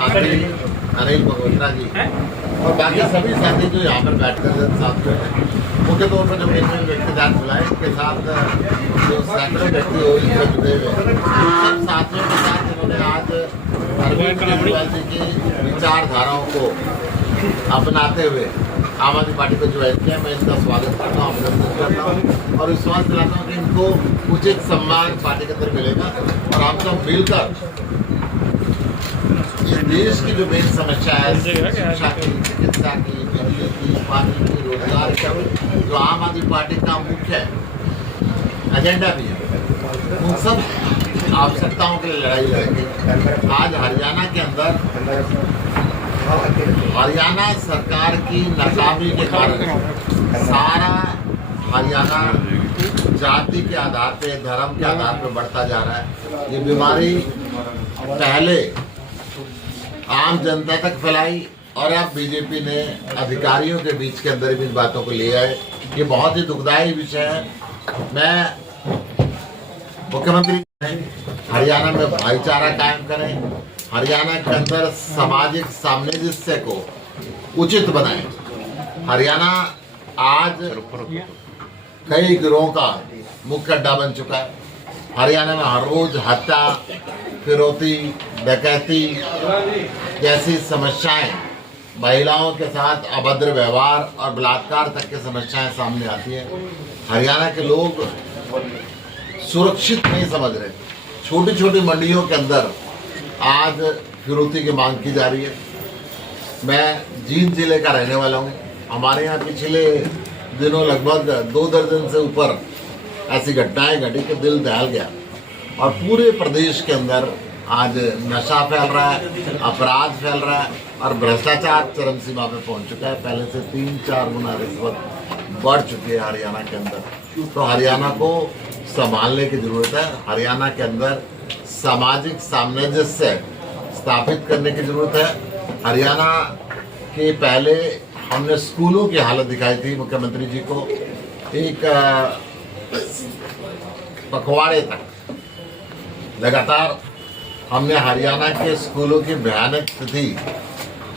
साथी अनिल मल्होत्रा जी और बाकी सभी साथी जो यहाँ पर बैठकर साथ में हैं, मुख्य तौर पर जो मेरे व्यक्ति जान बुलाए के साथ जो सैकड़ों व्यक्ति हो इससे जुड़े हुए सब साथियों के साथ इन्होंने आज अरविंद केजरीवाल जी की विचारधाराओं को अपनाते हुए आम आदमी पार्टी को ज्वाइन किया। मैं इनका स्वागत करता हूँ, अभिनंदन करता हूँ और विश्वास दिलाता हूँ कि इनको उचित सम्मान पार्टी के अंदर मिलेगा और हम सब मिलकर इस देश की जो मेन समस्या है शिक्षा की, चिकित्सा की, बिजली की, पानी की, रोजगार की, जो आम आदमी पार्टी का मुख्य एजेंडा भी है, उन सब आवश्यकताओं के लिए लड़ाई लड़ेंगे। आज हरियाणा के अंदर हरियाणा सरकार की नाकामी के कारण सारा हरियाणा जाति के आधार पे, धर्म के आधार पे बढ़ता जा रहा है। ये बीमारी पहले आम जनता तक फैलाई और अब बीजेपी ने अधिकारियों के बीच के अंदर भी इन बातों को ले आए। ये बहुत ही दुखदायी विषय है। मैं मुख्यमंत्री हरियाणा में भाईचारा कायम करें, हरियाणा के अंदर सामाजिक सामंजस्य को उचित बनाएं। हरियाणा आज कई गिरोहों का मुख्य अड्डा बन चुका है। हरियाणा में हर रोज हत्या, फिरौती, डकैती जैसी समस्याएं, महिलाओं के साथ अभद्र व्यवहार और बलात्कार तक की समस्याएं सामने आती हैं। हरियाणा के लोग सुरक्षित नहीं समझ रहे। छोटी छोटी मंडियों के अंदर आज फिरौती की मांग की जा रही है। मैं जींद जिले का रहने वाला हूँ। हमारे यहाँ पिछले दिनों लगभग 2 दर्जन से ऊपर ऐसी घटनाएं घटी कि दिल दहल गया और पूरे प्रदेश के अंदर आज नशा फैल रहा है, अपराध फैल रहा है और भ्रष्टाचार चरम सीमा पे पहुंच चुका है। पहले से 3-4 गुना रिश्वत बढ़ चुकी है हरियाणा के अंदर। तो हरियाणा को संभालने की जरूरत है। हरियाणा के अंदर सामाजिक सामंजस्य स्थापित करने की जरूरत है। हरियाणा के पहले हमने स्कूलों की हालत दिखाई थी मुख्यमंत्री जी को। एक पखवाड़े तक लगातार हमने हरियाणा के स्कूलों की भयानक स्थिति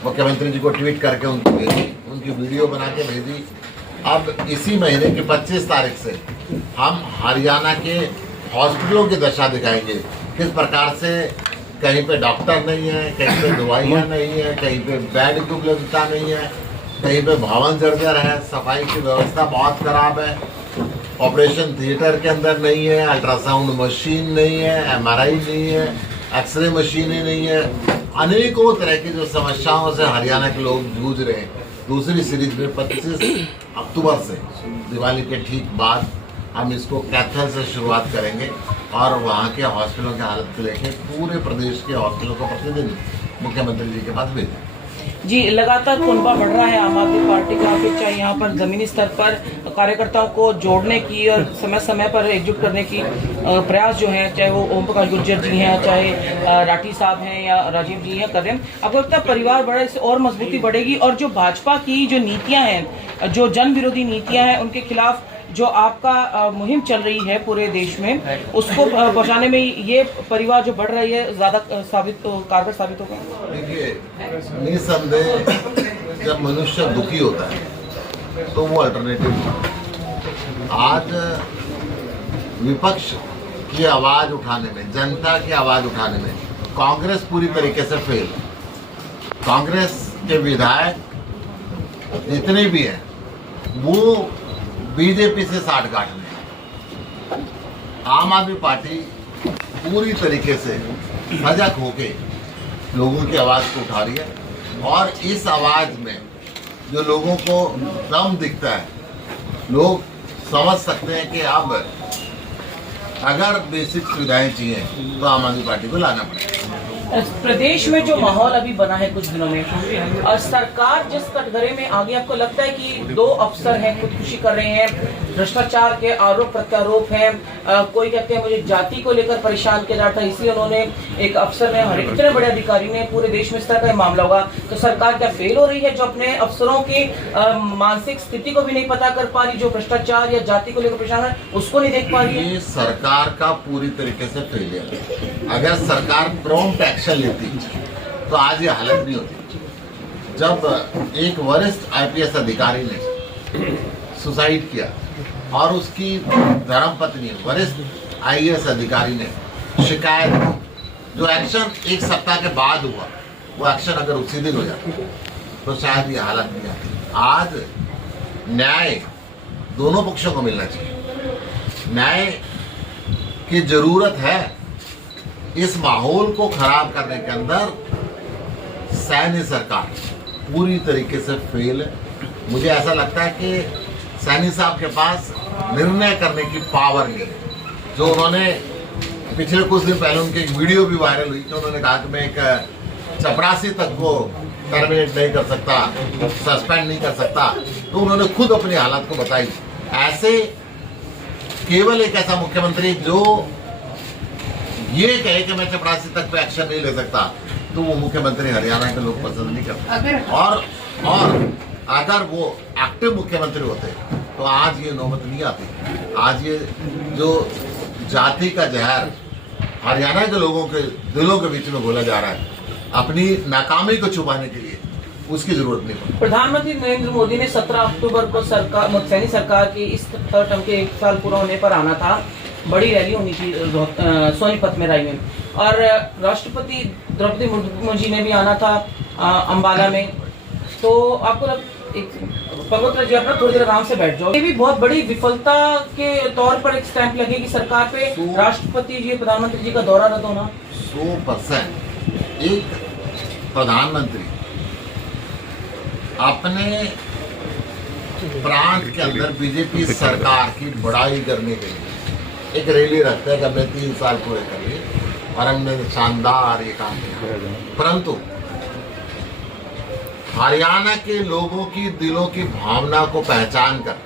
मुख्यमंत्री जी को ट्वीट करके उनको भेजी, उनकी वीडियो बना के भेजी। अब इसी महीने की 25 तारीख से हम हरियाणा के हॉस्पिटलों की दशा दिखाएंगे। किस प्रकार से कहीं पे डॉक्टर नहीं है, कहीं पे दवाइयाँ नहीं है, कहीं पे बेड की उपलब्धता नहीं है, कहीं पे भवन जर्जर है, सफाई की व्यवस्था बहुत खराब है, ऑपरेशन थिएटर के अंदर नहीं है, अल्ट्रासाउंड मशीन नहीं है, MRI नहीं है, एक्सरे मशीनें नहीं है। अनेकों तरह की जो समस्याओं से हरियाणा के लोग जूझ रहे हैं। दूसरी सीरीज में 25 अक्टूबर से दिवाली के ठीक बाद हम इसको कैथल से शुरुआत करेंगे और वहाँ के हॉस्पिटलों की हालत को लेकर पूरे प्रदेश के हॉस्पिटलों को प्रतिदिन मुख्यमंत्री जी के पास भेजें। जी, लगातार कुनबा बढ़ रहा है आम आदमी पार्टी का, फिर चाहे यहाँ पर जमीनी स्तर पर कार्यकर्ताओं को जोड़ने की और समय समय पर एकजुट करने की प्रयास जो है, चाहे वो ओम प्रकाश गुर्जर जी हैं, चाहे राठी साहब हैं या राजीव जी हैं, कर रहे हैं। आपको लगता है परिवार बड़ा, इससे और मजबूती बढ़ेगी और जो भाजपा की जो नीतियाँ हैं, जो जन विरोधी नीतियाँ हैं, उनके खिलाफ जो आपका मुहिम चल रही है पूरे देश में, उसको बचाने में ये परिवार जो बढ़ रही है ज़्यादा कारगर साबित होगा? देखिए, निसंदेह जब मनुष्य दुखी होता है तो वो अल्टरनेटिव। आज विपक्ष की आवाज़ उठाने में, जनता की आवाज़ उठाने में कांग्रेस पूरी तरीके से फेल। कांग्रेस के विधायक जितने भी हैं वो बीजेपी से साठगांठ में। आम आदमी पार्टी पूरी तरीके से सजग होके लोगों की आवाज़ को उठा रही है और इस आवाज़ में जो लोगों को दम दिखता है, लोग समझ सकते हैं कि अब अगर बेसिक सुविधाएं चाहिए तो आम आदमी पार्टी को लाना पड़ेगा। प्रदेश में जो माहौल अभी बना है कुछ दिनों में, और सरकार जिस कटघरे में आगे, आपको लगता है कि 2 अफसर हैं खुदकुशी कर रहे हैं, भ्रष्टाचार के आरोप प्रत्यारोप हैं, कोई कहते हैं मुझे जाति को लेकर परेशान किया जाता है, इसलिए उन्होंने एक अफसर ने, हर इतने बड़े अधिकारी ने, पूरे देश में इस तरह का मामला होगा, तो सरकार क्या फेल हो रही है जो अपने अफसरों की मानसिक स्थिति को भी नहीं पता कर पा रही, जो भ्रष्टाचार या जाति को लेकर परेशान है उसको नहीं देख पा रही है? ये सरकार का पूरी तरीके से फेलियर है। अगर सरकार प्रॉम्प्ट एक्शन लेती तो आज ये हालत नहीं होती। जब एक वरिष्ठ IPS अधिकारी ने सुसाइड किया और उसकी धर्मपत्नी वरिष्ठ IAS अधिकारी ने शिकायत की, जो एक्शन एक सप्ताह के बाद हुआ वो एक्शन अगर उसी दिन हो जाता तो शायद ये हालत नहीं आती। आज न्याय दोनों पक्षों को मिलना चाहिए। न्याय की जरूरत है। इस माहौल को खराब करने के अंदर सैनी सरकार पूरी तरीके से फेल है। मुझे ऐसा लगता है कि सैनी साहब के पास निर्णय करने की पावर नहीं है। जो उन्होंने पिछले कुछ दिन पहले उनकी एक वीडियो भी वायरल हुई कि उन्होंने कहा कि मैं एक चपरासी तक को टर्मिनेट नहीं कर सकता, सस्पेंड नहीं कर सकता, तो उन्होंने खुद अपनी हालत को बताई। ऐसे केवल एक ऐसा मुख्यमंत्री जो ये कहे कि मैं चपरासी तक पे एक्शन नहीं ले सकता, तो वो मुख्यमंत्री हरियाणा के लोग पसंद नहीं करते। और अगर वो एक्टिव मुख्यमंत्री होते तो आज ये नौबत नहीं आती। आज ये जो जाति का जहर हरियाणा के लोगों के दिलों के बीच में घोला जा रहा है अपनी नाकामी को छुपाने के लिए, उसकी जरूरत नहीं पड़ती। प्रधानमंत्री नरेंद्र मोदी ने 17 अक्टूबर को सैनी सरकार की इस थर्ड टर्म के 1 साल पूरा होने पर आना था। बड़ी रैली होनी थी सोनीपत में, राय में, और राष्ट्रपति द्रौपदी मुर्मू जी ने भी आना था अंबाला में। तो आपको पवित्र जी अपना थोड़ी देर आराम से बैठ जाओ। ये भी बहुत बड़ी विफलता के तौर पर एक स्टैंप लगेगी सरकार पे, राष्ट्रपति जी प्रधानमंत्री जी का दौरा रद्द होना। 100% एक प्रधानमंत्री अपने प्रांत के अंदर बीजेपी सरकार की बड़ाई करने के लिए एक रैली रखते हैं कि हमने 3 साल पूरे कर लिए और हमने शानदार ये काम किया, परंतु हरियाणा के लोगों की दिलों की भावना को पहचान कर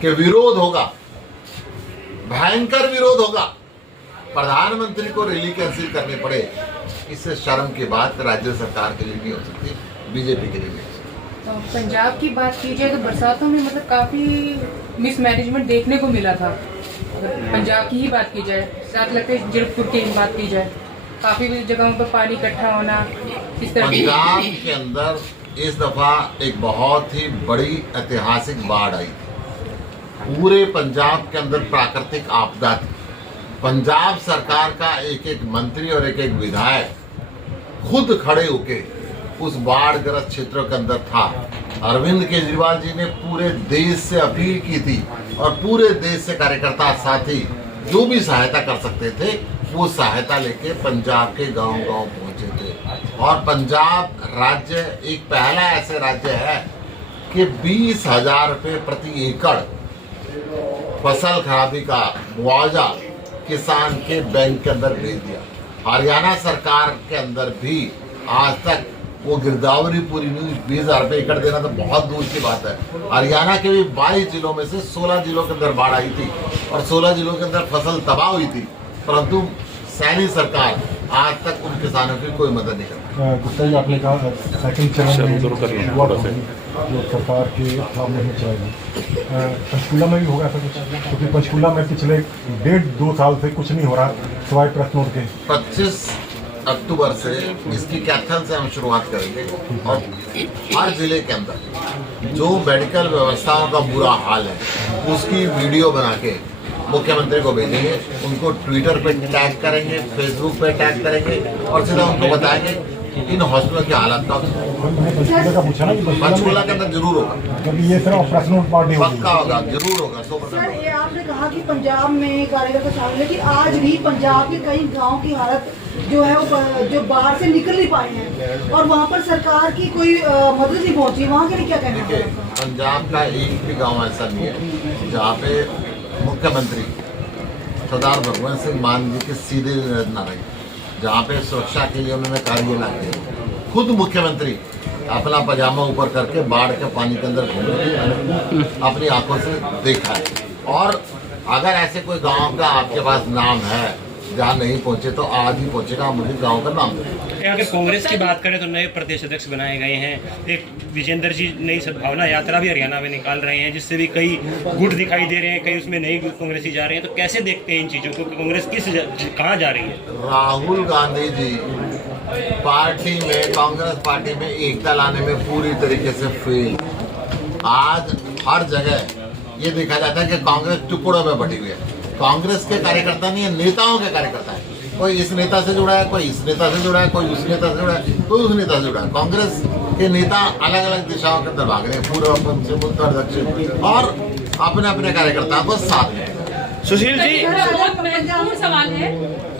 के विरोध होगा, भयंकर विरोध होगा, प्रधानमंत्री को रैली कैंसिल करनी पड़े, इससे शर्म की बात राज्य सरकार के लिए नहीं हो सकती, बीजेपी के लिए नहीं हो सकती। तो पंजाब की बात की जाए तो बरसातों में मतलब काफी मिसमैनेजमेंट देखने को मिला था। अगर पंजाब की ही बात की जाए, साथ लगते जयपुर की बात की जाए, काफी जगहों पर पानी इकट्ठा होना, इस तरह पंजाब के अंदर इस दफा एक बहुत ही बड़ी ऐतिहासिक बाढ़ आई थी। पूरे पंजाब के अंदर प्राकृतिक आपदा थी। पंजाब सरकार का एक एक मंत्री और एक एक विधायक खुद खड़े होके उस बाढ़ग्रस्त क्षेत्रों के अंदर था। अरविंद केजरीवाल जी ने पूरे देश से अपील की थी और पूरे देश से कार्यकर्ता साथी जो भी सहायता कर सकते थे वो सहायता लेके पंजाब के गांव-गांव पहुंचे थे। और पंजाब राज्य एक पहला ऐसे राज्य है कि 20,000 रुपये प्रति एकड़ फसल खराबी का मुआवजा किसान के बैंक के अंदर भेज दिया। हरियाणा सरकार के अंदर भी आज तक वो गिरदावरी पूरी नहीं, 20,000 रुपये एकड़ देना तो बहुत दूर की बात है। हरियाणा के भी 22 जिलों में से 16 जिलों के अंदर बाढ़ आई थी और 16 जिलों के अंदर फसल तबाह हुई थी, परंतु सैनी सरकार आज तक उन किसानों की कोई मदद नहीं करती। गुप्ता जी, आपने कहा सेकंड चरण में जो सरकार के सामने में चलाएगी, पंचकूला में भी होगा ऐसा कुछ? क्योंकि पंचकूला में पिछले 1.5-2 साल से कुछ नहीं हो रहा सिवाय प्रश्नों के। 25 अक्टूबर से इसकी कैथल से हम शुरुआत करेंगे और हर जिले के अंदर जो मेडिकल व्यवस्थाओं का बुरा हाल है उसकी वीडियो बना के मुख्यमंत्री को भेजेंगे, उनको ट्विटर पे टैग करेंगे, फेसबुक पे टैग करेंगे और सीधा उनको बताएंगे इन हॉस्पिटलों की हालत का। पंचकूला के अंदर जरूर होगा, ये सिर्फ ऑपरेशनल पार्टी पक्का होगा, जरूर होगा 100%। सर, ये आपने कहा कि पंजाब में कार्यकर्ता शामिल, लेकिन आज भी पंजाब के कई गांव की हालत जो है वो जो बाहर से निकल नहीं पाए हैं और वहाँ पर सरकार की कोई मदद नहीं पहुँची, वहाँ के लिए क्या कहना है? पंजाब का एक भी गाँव ऐसा नहीं है जहाँ पे मुख्यमंत्री सरदार भगवंत सिंह मान जी के सीधे न रही, जहाँ पे सुरक्षा के लिए उन्होंने कार्य ना किया। खुद मुख्यमंत्री अपना पजामा ऊपर करके बाढ़ के पानी के अंदर घूमे, अपनी आंखों से देखा है। और अगर ऐसे कोई गांव का आपके पास नाम है जहाँ नहीं पहुंचे तो आज ही पहुंचेगा, मुझे गांव का नाम देगा। अगर कांग्रेस की बात करें तो नए प्रदेश अध्यक्ष बनाए गए हैं। एक विजेंद्र जी नई सद्भावना यात्रा भी हरियाणा में निकाल रहे हैं, जिससे भी कई गुट दिखाई दे रहे हैं, कई उसमें नई कांग्रेसी जा रहे हैं। तो कैसे देखते हैं इन चीज़ों को, कांग्रेस कहाँ जा रही है? राहुल गांधी जी पार्टी में, कांग्रेस पार्टी में एकता लाने में पूरी तरीके से फेल। आज हर जगह ये देखा जाता है कि कांग्रेस टुकड़ों में बटी हुई है। कांग्रेस के कार्यकर्ता नहीं है, नेताओं के कार्यकर्ता है। कोई इस नेता से जुड़ा है, कोई इस नेता से जुड़ा है, कोई उस नेता से जुड़ा है, कोई उस नेता से जुड़ा है। कांग्रेस के नेता अलग अलग दिशाओं के अंदर भाग रहे हैं, पूर्व, पश्चिम, उत्तर, दक्षिण, और अपने अपने कार्यकर्ताओं को साथ लेते हैं। सुशील जी, बहुत महत्वपूर्ण सवाल है।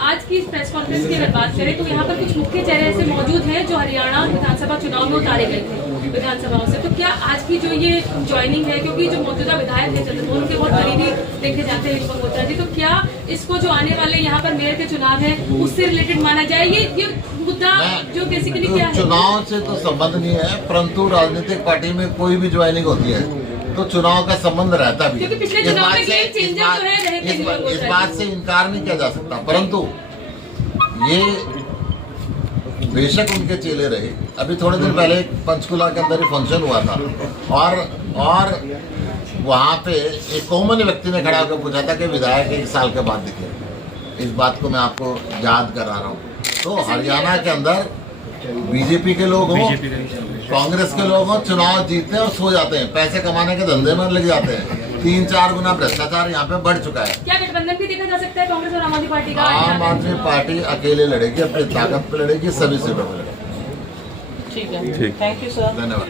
आज की प्रेस कॉन्फ्रेंस की अगर बात करें तो यहाँ पर कुछ मुख्य चेहरे ऐसे मौजूद हैं जो हरियाणा विधानसभा चुनाव में उतारे गए थे विधानसभाओं से। तो क्या आज की जो ये ज्वाइनिंग है, क्योंकि जो मौजूदा विधायक है चंद्रमोहन के बहुत करीबी देखे जाते हैं मल्होत्रा जी, तो क्या इसको जो आने वाले यहाँ पर मेयर के चुनाव है उससे रिलेटेड माना जाए? ये मुद्दा जो बेसिकली क्या है, चुनाव से तो संबंध नहीं है, परंतु राजनीतिक पार्टी में कोई भी ज्वाइनिंग होती है तो चुनाव का संबंध रहता भी है। क्योंकि पिछले चुनाव में गेम चेंजर जो है रहे थे मल्होत्रा इस जी। बात से इनकार नहीं किया जा सकता, परंतु ये बेशक उनके चेले रहे। अभी थोड़े दिन पहले पंचकुला के अंदर ही फंक्शन हुआ था और वहाँ पे एक कॉमन व्यक्ति ने खड़ा होकर पूछा था कि विधायक 1 साल के बाद दिखे। इस बात को मैं आपको याद करा रहा हूँ। तो हरियाणा के अंदर बीजेपी के लोग हों, कांग्रेस के लोग हों, चुनाव जीतते हैं और सो जाते हैं, पैसे कमाने के धंधे में लग जाते हैं। 3-4 गुना भ्रष्टाचार यहाँ पे बढ़ चुका है। क्या गठबंधन भी देखा जा सकता है कांग्रेस और आम आदमी पार्टी का? आम आदमी पार्टी अकेले लड़ेगी, अपनी ताकत पे लड़ेगी, सभी सीटों पे लड़ेगी। ठीक है, थैंक यू सर। धन्यवाद।